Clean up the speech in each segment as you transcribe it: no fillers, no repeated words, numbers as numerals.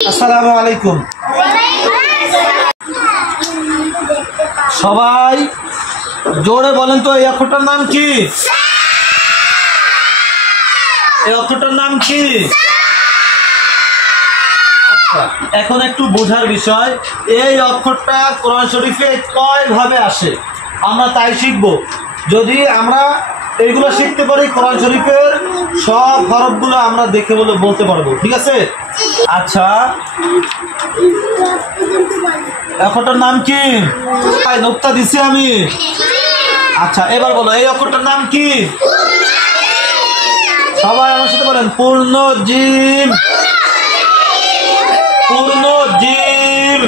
আসসালামু আলাইকুম। সবাই জোরে বলেন তো এই অক্ষরটার নাম কি? এই অক্ষরটার নাম কি? আচ্ছা, এখন একটু বোঝার বিষয়, এই অক্ষরটা কোরআন শরীফে কয় ভাবে আসে আমরা তাই শিখব। যদি আমরা এইগুলো শিখতে পারি, কোরআন শরীফের সব হরফগুলো আমরা দেখে বলতে পারবো। ঠিক আছে? আচ্ছা, অক্ষরটার নাম কি? নোক্তা দিছি আমি। আচ্ছা, এবার বলো এই অক্ষরটার নাম কি? সবাই আমার সাথে বলেন, পূর্ণ জিম। পূর্ণ জিম।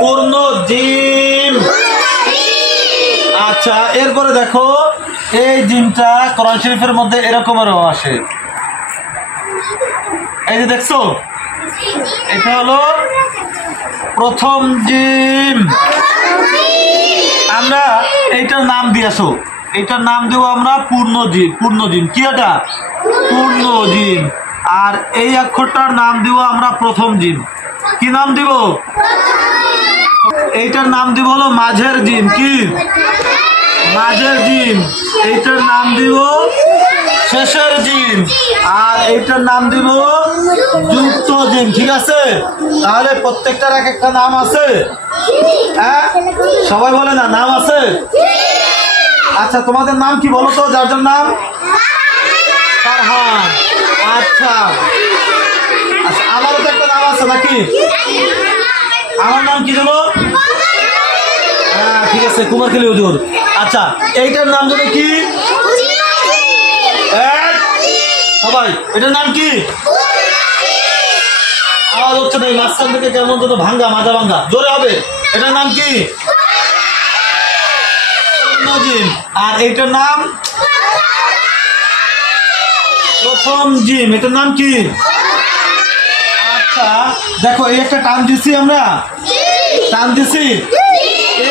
পূর্ণ জিম। আচ্ছা, এরপরে দেখো এই জিমটা কোরআন শরীফের মধ্যে এরকমেরও আসে। এই যে দেখছো, এটা হলো প্রথম জিম। আমরা এইটার নাম দিয়েছো, এইটার নাম দেবো আমরা পূর্ণ জিম। পূর্ণ জিম কি? এটা পূর্ণ জিম। আর এই অক্ষরটার নাম দিব আমরা প্রথম জিম। কি নাম দিব? এইটার নাম দিব হলো মাঝের জিম। কি? মাঝের জিম। এইটার নাম দিব শেষের জিম। আর এইটার নাম দিব যুক্ত জিম। ঠিক আছে? তাহলে প্রত্যেকটার এক একটা নাম আছে। হ্যাঁ, সবাই বলে না নাম আছে? আচ্ছা, তোমাদের নাম কি বলো তো? যার যার নাম? ফারহান। আচ্ছা, আচ্ছা, আমারও তো একটা নাম আছে নাকি? আমার নাম কি জানো? হ্যাঁ, ঠিক আছে, কুমারখালী হুজুর। আচ্ছা, এইটার নাম জানো কি? সবাই এটার নাম কি? আওয়াজ হচ্ছে না, মাঝখান থেকে কেমন যেন ভাঙ্গা, মাজা ভাঙ্গা, জোরে হবে। এটার নাম কি? আর এইটার নাম প্রথম জিম। এটার নাম কি? আচ্ছা, দেখো এই একটা টান দিছি, আমরা টান দিছি,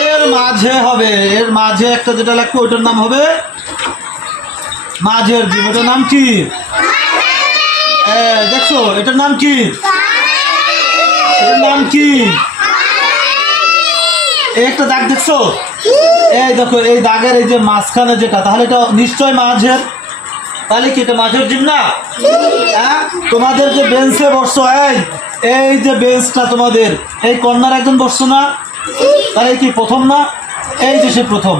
এর মাঝে হবে, এর মাঝে একটা যেটা লাগবে ওইটার নাম হবে মাঝের জিম। এটার নাম কি? দেখছো, এটার নাম কি? এটার নাম কি? একটা দাগ দেখছো? এই দেখো, এই দাগের এই যে মাঝখানে যেটা, তাহলে এটা নিশ্চয় মাঝের। তাহলে কি এটা মাঝের জিম না? হ্যাঁ, তোমাদের যে বেঞ্চে বসছো, এই যে বেঞ্চটা তোমাদের, এই কর্নার একজন বসছো না? তাহলে কি প্রথম না? এই যে সে প্রথম।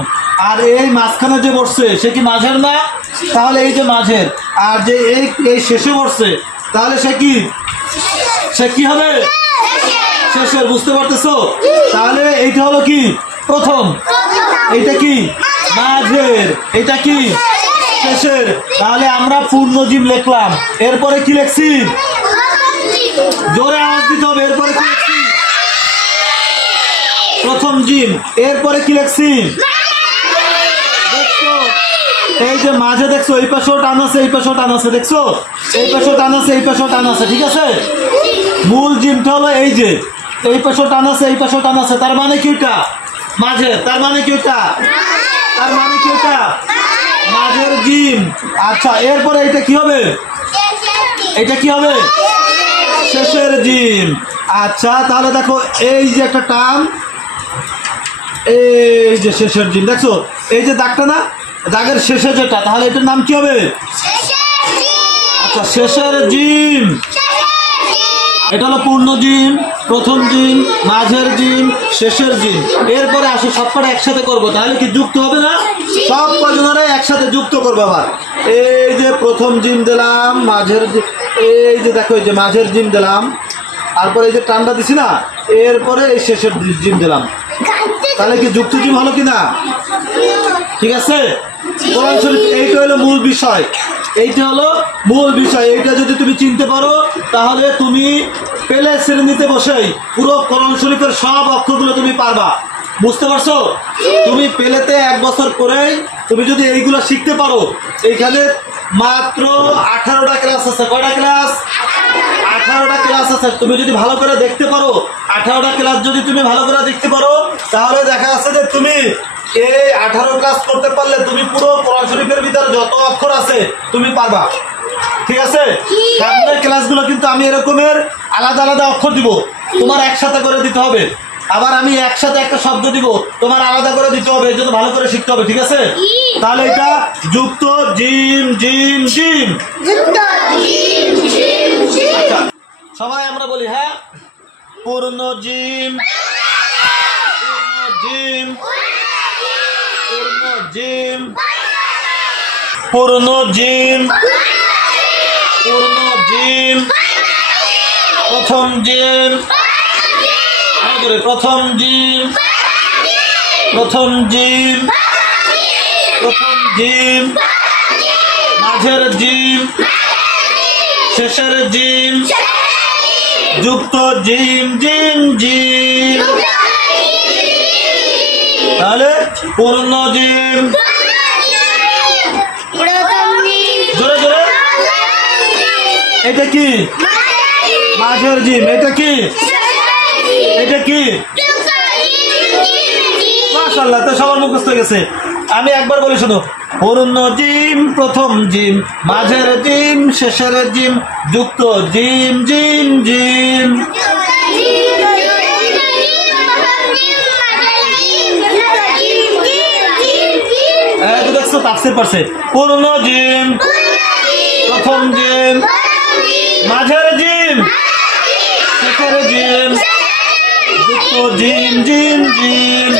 আর এই মাঝখানে যে বসছে সে কি মাঝের না? তাহলে এই যে মাঝের। আর যে এই শেষে বসছে, তাহলে সে কি? সে কি হবে? শেষের। বুঝতে পারতেছো? তাহলে এইটা হলো কি? প্রথম। এইটা কি? মাঝের। এটা কি? শেষের। তাহলে আমরা পূর্ণ জিম লিখলাম। এরপরে কি লিখছি? জোরে আওয়াজ দিতে হবে। এরপরে কি লিখছি? প্রথম জিম। এরপরে কি লিখছি? দেখছো, এই যে মাঝে দেখছো, এই পাশেও টান আছে, এই পাশেও টান আছে। দেখছো, এই পাশেও টান আছে, এই পাশেও টান আছে। ঠিক আছে? মূল জিমটা হলো এই যে এই পাশেও টান আছে, এই পাশেও টান আছে। তার মানে কি? ওটা মাঝে। তার মানে কি? ওটা তার মানে কি? ওটা মাঝের জিম। আচ্ছা, এরপরে এটা কি হবে? এটা কি হবে? শেষের জিম। আচ্ছা, তাহলে দেখো এই যে একটা টান, এই যে শেষের জিম। দেখছো এই যে দাগটা না, দাগের শেষে যেটা, তাহলে এটার নাম কি হবে? আচ্ছা, শেষের জিম। এটা হলো পূর্ণ জিম, প্রথম জিম, মাঝের জিম, শেষের জিম। এরপরে আসো সবকটা একসাথে করবো, তাহলে কি যুক্ত হবে না? সব কজনারে একসাথে যুক্ত করবো আবার। এই যে প্রথম জিম দিলাম, মাঝের জিম, এই যে দেখো এই যে মাঝের জিম দিলাম, তারপরে এই যে টান্ডা দিছি না, এরপরে এই শেষের জিম দিলাম। তাহলে কি যুক্ত জিম হলো কিনা? ঠিক আছে? কোরআন শরীফ এইটা হলো মূল বিষয়। এইটা হলো মূল বিষয়। এইটা যদি তুমি চিনতে পারো, তাহলে তুমি পেলে শ্রেণীতে বসেই পুরো কোরআন শরীফের সব অক্ষরগুলো তুমি পারবা। বুঝতে পারছো? তুমি পেলেতে 1 বছর পরেই তুমি যদি এইগুলো শিখতে পারো, এইখানে মাত্র 18টা ক্লাস আছে। কয়টা ক্লাস? 18টা ক্লাস আছে। তুমি যদি ভালো করে দেখতে পারো, 18টা ক্লাস যদি তুমি ভালো করে দেখতে পারো, তাহলে দেখা যাচ্ছে যে তুমি এই 18 ক্লাস করতে পারলে তুমি পুরো কোরআন শরীফের ভিতরে যত অক্ষর আছে তুমি পারবা। ঠিক আছে? সামনের ক্লাসগুলো কিন্তু আমি এরকমের আলাদা আলাদা অক্ষর দিব, তোমার একসাথে করে দিতে হবে। আবার আমি একসাথে একটা শব্দ দিব, তোমার আলাদা করে দিতে হবে, এই জন্য ভালো করে শিখতে হবে। ঠিক আছে? তাহলে এটা যুক্ত জিম জিম জিম। আচ্ছা সবাই আমরা বলি, হ্যাঁ, পূর্ণ জিম, পূর্ণ জিম, পূর্ণ জিম, পূর্ণ জিম, পূর্ণ জিম, প্রথম জিম, প্রথম জিম, প্রথম জিম, প্রথম জিম, মাঝের জিম, শেষের জিম, যুক্ত জিম জিম জিম। তাহলে পূর্ণ জিম, জোরে জোরে, এটা কি? মাঝের জিম, এটা কি? এটা কি? মাশাআল্লাহ, তো সবার মুখস্থ হয়ে গেছে। আমি একবার বলি শোনো, পূর্ণ জিম, প্রথম জিম, মাঝের জিম, শেষের জিম, যুক্ত জিম জিম জিম। দেখছো তাফসীর পড়ছে, পূর্ণ জিম, প্রথম জিম, মাঝের জিম, শেষের জিম, যুক্ত জিম জিম জিম।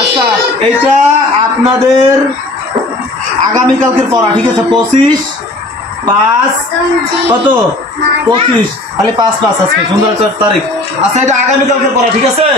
আচ্ছা এটা আপনাদের আগামীকালকের পড়া, ঠিক আছে? 25/5 কত? 25, খালি 5/5 আজকে সুন্দর একটা তারিখ। আচ্ছা এটা আগামীকালকের পড়া, ঠিক আছে?